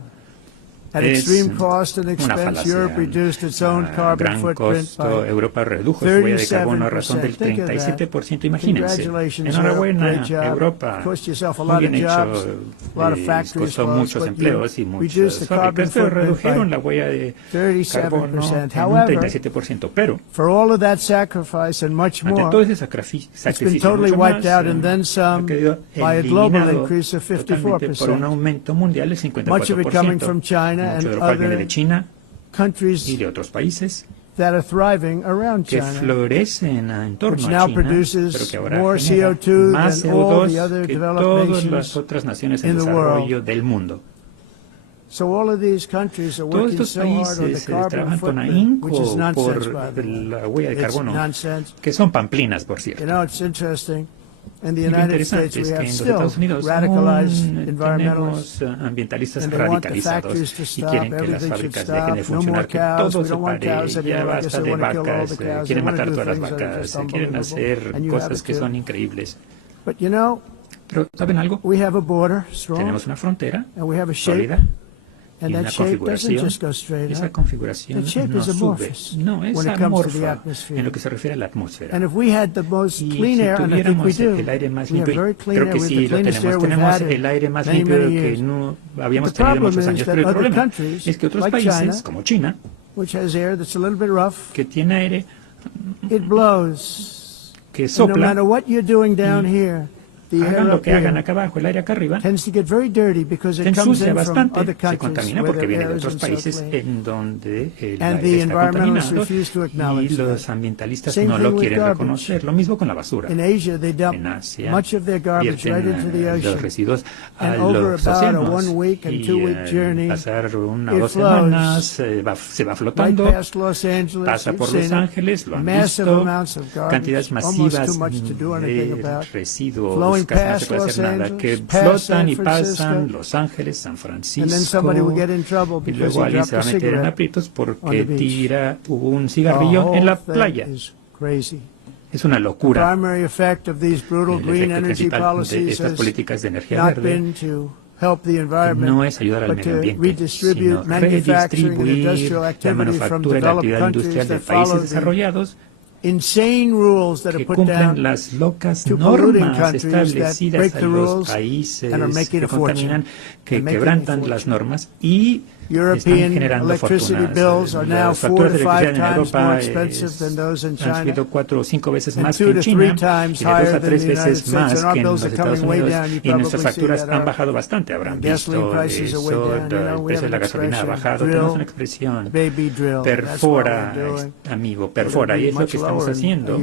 Es una falacia. A gran costo, Europa redujo su huella de carbono a razón del 37%. Imagínense. Enhorabuena, Europa. Muy bien hecho. Costó muchos empleos y muchas fábricas, pero redujeron la huella de carbono en un 37%. Pero, ante todo ese sacrificio, mucho más, ha quedado eliminado totalmente por un aumento mundial del 54%. Mucho de lo cual viene de China y de otros países que florecen en torno a China, pero que ahora genera más CO2 que todas las otras naciones en desarrollo del mundo. Todos estos países trabajan con ahínco por la huella de carbono, que son pamplinas, por cierto. Y lo interesante es que en los Estados Unidos aún tenemos ambientalistas radicalizados y quieren que las fábricas dejen de funcionar, que todo se pare, ya basta de vacas, quieren matar todas las vacas, quieren hacer cosas que son increíbles. Pero, ¿saben algo? Tenemos una frontera sólida y una configuración. Esa configuración no sube, no, es amorfa en lo que se refiere a la atmósfera. Y si tuviéramos el aire más limpio, creo que sí lo tenemos el aire más limpio que no habíamos tenido en muchos años, pero el problema es que otros países, como China, que tiene aire que sopla, hagan lo que hagan acá abajo, el aire acá arriba se ensucia bastante, se contamina porque viene de otros países en donde el aire está contaminado y los ambientalistas no lo quieren reconocer. Lo mismo con la basura. En Asia vierten los residuos a los océanos y pasar 1 o 2 semanas se va flotando, pasa por Los Ángeles, lo han visto, cantidades masivas de residuos, casi no se puede hacer nada, que flotan y pasan Los Ángeles, San Francisco, y luego alguien se va a meter en aprietos porque tira un cigarrillo en la playa. Es una locura. El efecto principal de estas políticas de energía verde no es ayudar al medio ambiente, sino redistribuir la manufactura y la actividad industrial de países desarrollados que cumplen las locas normas establecidas a los países que contaminan, que quebrantan las normas y están generando fortunas. Las facturas de electricidad en Europa han sido 4 o 5 veces más que en China y de 2 a 3 veces más que en los Estados Unidos, y nuestras facturas han bajado bastante. Habrán visto eso, el precio de la gasolina ha bajado. Tenemos una expresión, perfora, amigo, perfora, y es lo que estamos haciendo.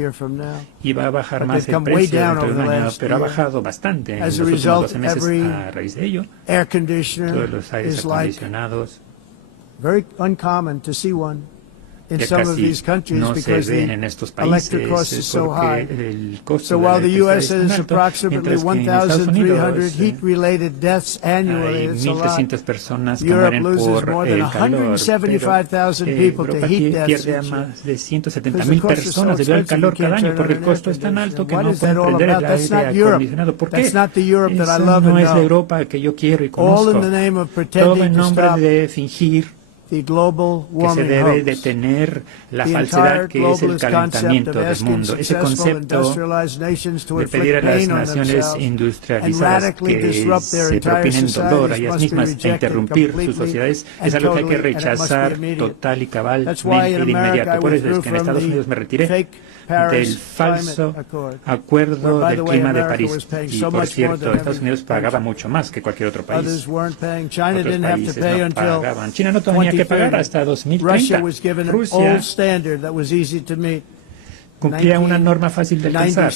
Y va a bajar más el precio dentro de un año, pero ha bajado bastante en los últimos 12 meses a raíz de ello. Todos los aires acondicionados ya casi no se ven en estos países porque el costo de la electricidad es tan alto, mientras que en Estados Unidos hay 1.300 personas que mueren por el calor, pero Europa pierde a más de 170.000 personas debido al calor cada año porque el costo es tan alto que no pueden prender el aire acondicionado. ¿Por qué? Esa no es la Europa que yo quiero y conozco. Todo en nombre de fingir que se debe detener la falsedad que es el calentamiento del mundo. Ese concepto de pedir a las naciones industrializadas que se propinen dolor a ellas mismas e interrumpir sus sociedades es algo que hay que rechazar total y cabalmente y de inmediato. Por eso es que en Estados Unidos me retiré del falso acuerdo del clima de París. Y por cierto, Estados Unidos pagaba mucho más que cualquier otro país. Otros países no pagaban. China no tenía que pagar hasta 2030. Rusia cumplía una norma fácil de alcanzar,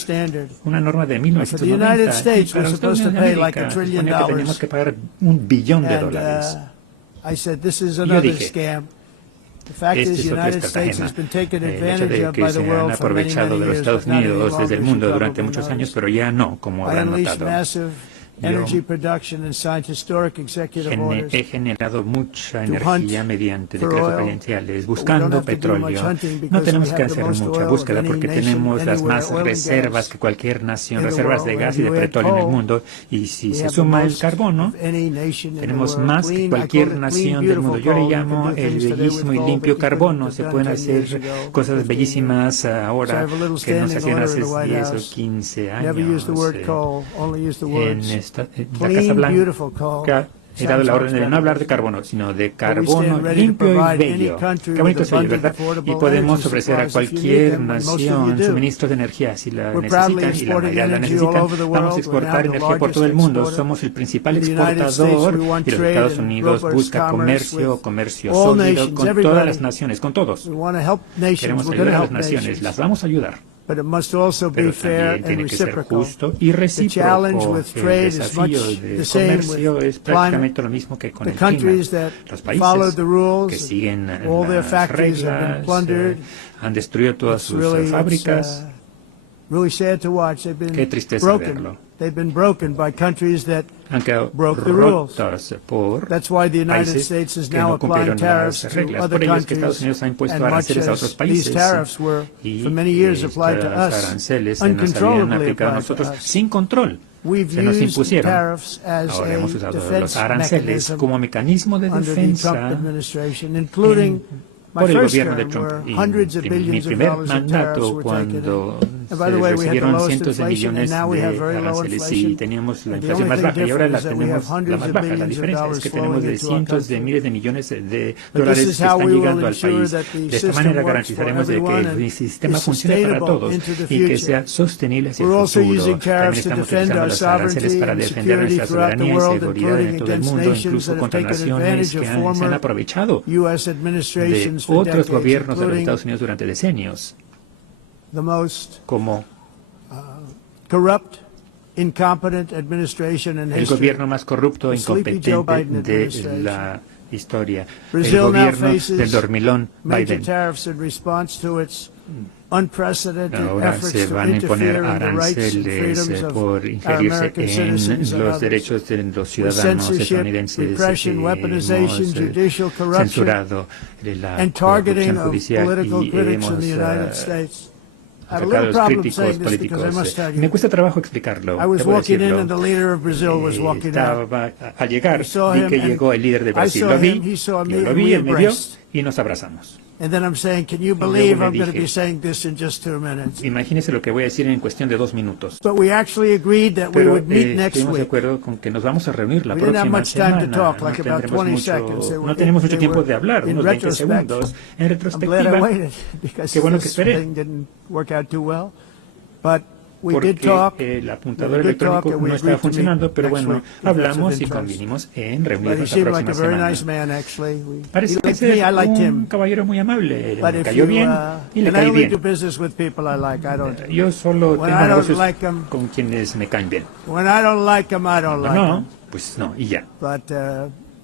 una norma de 1990. Y para los Estados Unidos de América supone que teníamos que pagar $1 billón. Yo dije, este es otro estratagema, el hecho de que se han aprovechado de los Estados Unidos desde el mundo durante muchos años, pero ya no, como habrán notado. energy production and signed historic executive orders he generado mucha to energía hunt mediante for decretos oil, presidenciales but we don't buscando have to do much petróleo. hunting No because tenemos we que have the hacer most mucha oil of búsqueda any porque nation tenemos las anywhere, más oil and reservas gas que cualquier nación, in the reservas de world. gas And y de you add petróleo en el coal, mundo. Y si we se have the suma el most carbono, of any nation in the tenemos world. más que Clean, I cualquier call it clean, nación del mundo. beautiful Yo le coal. We llamo can do el things today with bellísimo y coal limpio that you couldn't carbono. have Se done pueden 10 years hacer ago, cosas 15 bellísimas So I ahora have a little que no se standing hacían order in hace the White 10 o House. 15 Never use the word años. coal, only use the En words la Casa clean, Blanca beautiful coal. he dado la orden de no hablar de carbono, sino de carbono limpio y bello. Qué bonito se oye, ¿verdad? Y podemos ofrecer a cualquier nación suministros de energía si la necesitan, y la mayoría la necesitan. Vamos a exportar energía por todo el mundo. Somos el principal exportador, y los Estados Unidos busca comercio sólido con todas las naciones, con todos. Queremos ayudar a las naciones, las vamos a ayudar. Pero también tiene que ser justo y recíproco. El desafío de comercio es prácticamente lo mismo que con el clima. Los países que siguen las reglas han destruido todas sus fábricas. Qué tristeza verlo. Han quedado rotos por países que no cumplieron las reglas. Por ello es que Estados Unidos ha impuesto aranceles a otros países, y estos aranceles se nos habían aplicado a nosotros sin control. Se nos impusieron. Ahora hemos usado los aranceles como mecanismo de defensa por el gobierno de Trump. Y mi primer mandato, cuando se recibieron cientos de millones de aranceles y teníamos la inflación más baja, y ahora la tenemos la más baja. La diferencia es que tenemos de cientos de miles de millones de dólares que están llegando al país. De esta manera garantizaremos de que el sistema funcione para todos y que sea sostenible hacia el futuro. También estamos utilizando los aranceles para defender nuestra soberanía y seguridad en todo el mundo, incluso contra naciones que se han aprovechado de otros gobiernos de los Estados Unidos durante decenios, como el gobierno más corrupto e incompetente de la historia, el gobierno del dormilón Biden. Ahora se van a imponer aranceles por ingerirse en los derechos de los ciudadanos estadounidenses. Hemos censurado la corrupción judicial y hemos atacado a los críticos políticos. Me cuesta trabajo explicarlo, debo decirlo. Estaba al llegar, vi que llegó el líder de Brasil. Lo vi, yo lo vi, él me vio y nos abrazamos. And then I'm saying, can you believe I'm going to be saying this in just 2 minutes? Imagínese lo que voy a decir en cuestión de 2 minutos. But we actually agreed that we would meet next estuvimos de week. acuerdo con que nos vamos a reunir la We didn't have próxima much time to semana. talk, like about 20 seconds. No tenemos mucho tiempo de hablar, In unos 20 retrospect, segundos. En I'm glad I retrospectiva, waited because qué bueno que this esperé. thing didn't work out too well. But we did porque talk. el apuntador electrónico no estaba funcionando, pero bueno, hablamos y convinimos en But he reunirnos la seemed like próxima a very semana. nice man, actually. Parece He que liked me, I liked es him. un caballero muy amable, But me if cayó you, bien y le and I caí only do bien. business with people I like. I don't. Yo solo When tengo I don't negocios like 'em, con quienes me caen bien. When I don't like him, I don't like him. No, pues no, y ya. But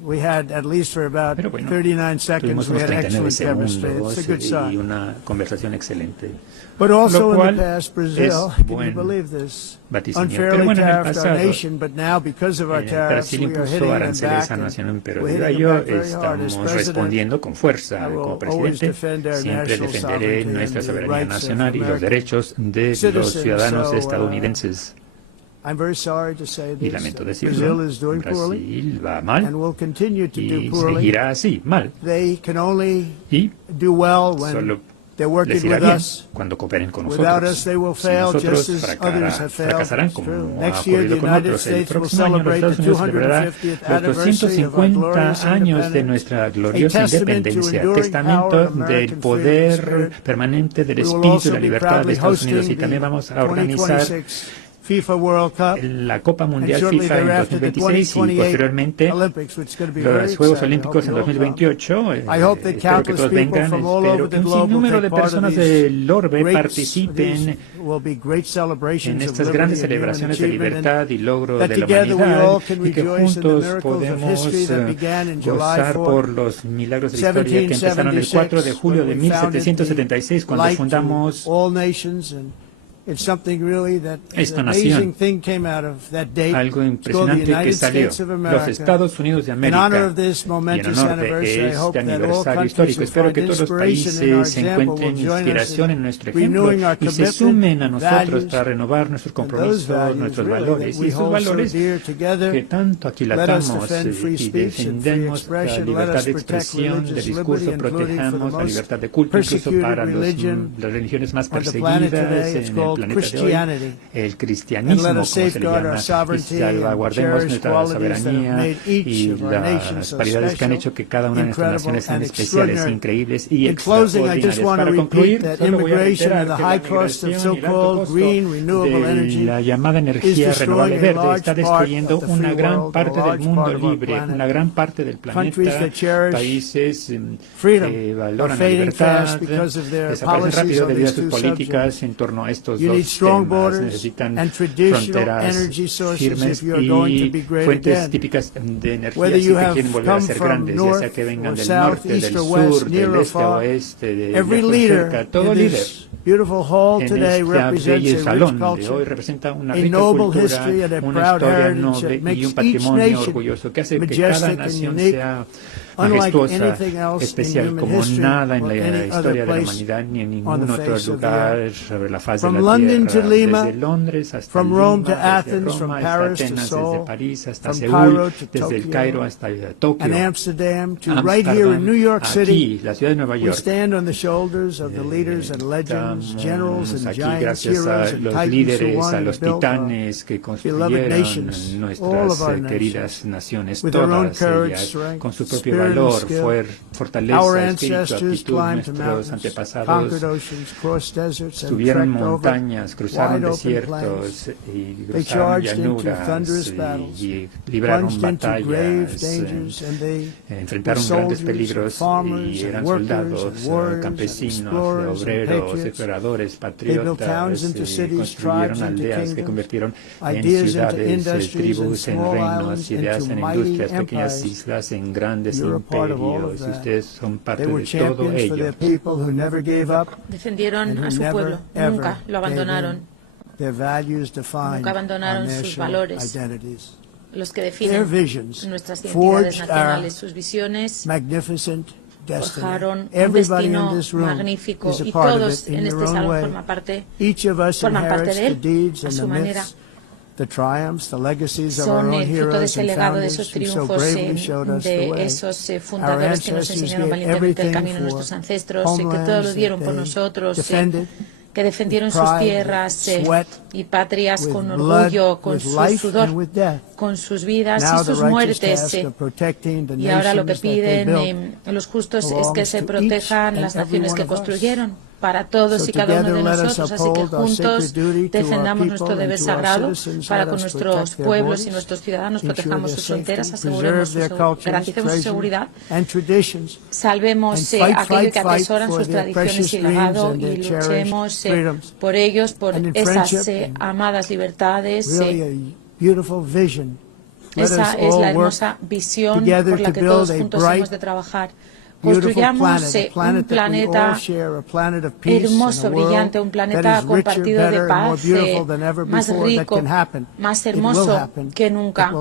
we had, at least for about Pero bueno, 39 tuvimos seconds, we unos had 39 excellent chemistry. It's a good segundos y sign. una conversación excelente. But also Lo in cual the past, Brazil, es can you buen believe this? vaticinio. Pero Unfairly bueno, en el tariffed our pasado, nation, but now because of our tariffs, Brasil we are hitting impuso them aranceles back, a and nación, pero we're debido a hitting ello them back very hard. As estamos president, respondiendo con fuerza. I will Como always presidente, defend our siempre national defenderé sovereignty nuestra and the soberanía rights of nacional y los American derechos de los citizens. ciudadanos So, estadounidenses. I'm very sorry to say Y this. lamento Brazil decirlo, is doing poorly Brasil va mal and will continue to do y poorly. seguirá así, mal. They can only Y do well when solo they're les working irá with bien us. cuando cooperen con Without nosotros. us, they will Sin fail nosotros just as others have failed. fracasarán It's como true. ha Next year, the ocurrido con United otros. El States will próximo año los celebrate the Estados Unidos celebrará 250th los anniversary of our 250 glorious años de independence, nuestra a gloriosa testament to independencia, enduring testamento power of del American poder freedom and spirit. permanente del We will espíritu y also la be libertad de proudly Estados Unidos. Y hosting también the vamos a organizar 2026 FIFA World Cup, la Copa Mundial and shortly FIFA en thereafter the 2026 y 2028 posteriormente Olympics, which is going to be very los Juegos exciting. I Olímpicos hope en you all come. 2028. I hope that Espero que countless todos people vengan. from all Espero over que the un globe will sinnúmero de take part of personas these del orbe great, participen will be great en celebrations of estas liberty grandes and human celebraciones de achievement, libertad y logro that de la together we humanidad all can y que rejoice in the juntos miracles of podemos history that began in July gozar 4th, por los milagros de la historia que empezaron el 4 de julio de 1776 cuando fundamos esta nación, algo impresionante que salió, los Estados Unidos de América, y en honor de este aniversario histórico. Espero que todos los países se encuentren inspiración en nuestro ejemplo y se sumen a nosotros para renovar nuestros compromisos, nuestros valores, y esos valores que tanto aquilatamos y defendemos: la libertad de expresión, de discurso, protejamos la libertad de culto, incluso para las religiones más perseguidas en el planeta de hoy, el cristianismo, como se le llama, y salvaguardemos nuestra soberanía y las paridades que han hecho que cada una de nuestras naciones sean especiales, increíbles y extraordinarias. Para concluir, solo voy a reiterar que la migración y el alto costo de la llamada energía renovable verde está destruyendo una gran parte del mundo libre, una gran parte del planeta. Países que valoran la libertad desaparecen rápido debido a sus políticas en torno a estos dos temas. Necesitan fronteras firmes y fuentes típicas de energía si que quieren volver a ser grandes, ya sea que vengan del norte, del sur, del este, oeste, de cerca. Todo líder en este bello salón de hoy representa una rica cultura, una historia noble y un patrimonio orgulloso que hace que cada nación sea majestuosa, especial, como nada en la historia de la humanidad ni en ningún otro lugar sobre la faz de la tierra. Desde Londres hasta Lima, desde Roma hasta Atenas, desde París hasta Seúl, desde el Cairo hasta Tokio, Amsterdam, aquí, la ciudad de Nueva York. Estamos aquí gracias a los líderes, a los titanes que construyeron nuestras queridas naciones, todas ellas, con su propio valor, fortaleza, espíritu, actitud. Nuestros antepasados subieron montañas, cruzaron desiertos y cruzaron llanuras y libraron batallas, enfrentaron grandes peligros y eran soldados, campesinos, obreros, exploradores, patriotas, construyeron aldeas que convirtieron en ciudades, tribus en reinos, ideas en industrias, pequeñas islas en grandes imperios. Ustedes son parte de todo ello. Defendieron a su pueblo, nunca lo abandonaron, nunca abandonaron sus valores, los que definen nuestras identidades nacionales, sus visiones forjaron un destino magnífico y todos en este salón forman parte de él a su manera. Son el fruto de ese legado, de esos triunfos, de esos fundadores que nos enseñaron valientemente el camino, nuestros ancestros, que todo lo dieron por nosotros, que defendieron sus tierras y patrias con orgullo, con su sudor, con sus vidas y sus muertes. Y ahora lo que piden los justos es que se protejan las naciones que construyeron para todos y cada uno de nosotros, así que juntos defendamos nuestro deber sagrado para con nuestros pueblos y nuestros ciudadanos, protejamos sus fronteras, garanticemos su seguridad, salvemos aquello que atesoran sus tradiciones y legado y luchemos por ellos, por esas amadas libertades. Esa es la hermosa visión por la que todos juntos hemos de trabajar. Construyamos un planeta hermoso, brillante, un planeta compartido de paz, más rico, más hermoso que nunca.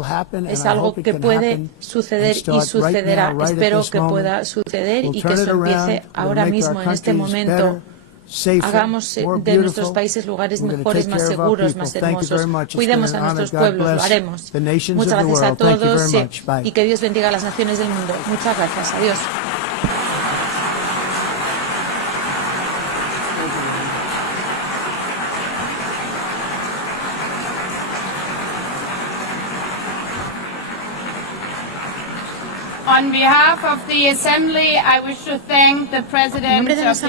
Es algo que puede suceder y sucederá. Espero que pueda suceder y que eso empiece ahora mismo, en este momento. Hagamos de nuestros países lugares mejores, más seguros, más hermosos. Cuidemos a nuestros pueblos, lo haremos. Muchas gracias a todos y que Dios bendiga a las naciones del mundo. Muchas gracias. Adiós. On behalf of the Assembly, I wish to thank the President of the